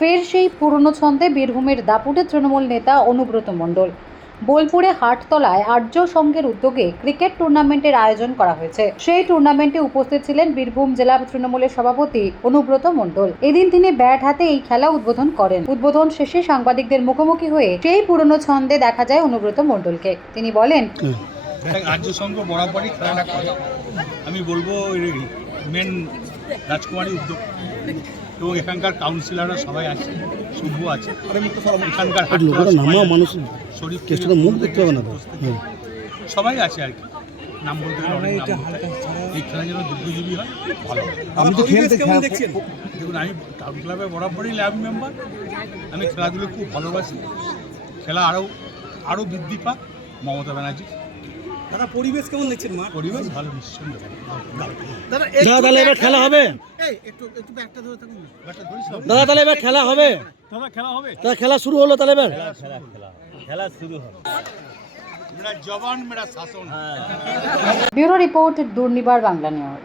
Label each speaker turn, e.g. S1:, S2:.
S1: ফের সেই পুরনো ছন্দে বীরভূমের দাপুটে তৃণমূল নেতা অনুব্রত মণ্ডল। বোলপুরে হাটতলায় আর্য সংঘের উদ্যোগে ক্রিকেট টুর্নামেন্টের আয়োজন করা হয়েছে। সেই টুর্নামেন্টে উপস্থিত ছিলেন বীরভূম জেলা তৃণমূলের সভাপতি অনুব্রত মণ্ডল। এদিন তিনি ব্যাট হাতে এই খেলা উদ্বোধন করেন। উদ্বোধন শেষে সাংবাদিকদের মুখোমুখি হয়ে সেই পুরনো ছন্দে দেখা যায় অনুব্রত মণ্ডলকে। তিনি বলেন
S2: রাজ্য সংঘ বরাবরই খেলাটা করে আমি বলব মেন রাজকুমারী উদ্যোগ। এবং এখানকার কাউন্সিলররা সবাই আছে শুভ আছে। এখানকার
S3: মানুষ কেসটা মুখ দেখতে হবে না হ্যাঁ।
S2: সবাই আছে আর কি। নাম বলতে গেলে হয়। এই খেলা যেন দীর্ঘজীবী হয় ভালো
S4: আপনি তো খেলতে দেখছেন
S2: দেখুন আমি টাউন ক্লাবে বরাবরই ল্যাব মেম্বার আমি খেলাধুলো খুব ভালোবাসি। খেলা আরও আরও বৃদ্ধি পাক। মমতা ব্যানার্জি
S4: দাদা পরিবেশ কেমন দেখছেন মা?
S2: পরিবেশ ভালো
S4: দাদা
S3: দাদা তাহলে এবার খেলা হবে?
S4: এই একটু একটু ব্যাগটা ধরে থাকুন না।
S3: দাদা তাহলে এবার খেলা হবে?
S2: দাদা খেলা হবে?
S3: দাদা খেলা শুরু হলো তাহলে এবার?
S2: মেরা জবান মেরা শাসন।
S1: Bureau report Durnibar Bangla news.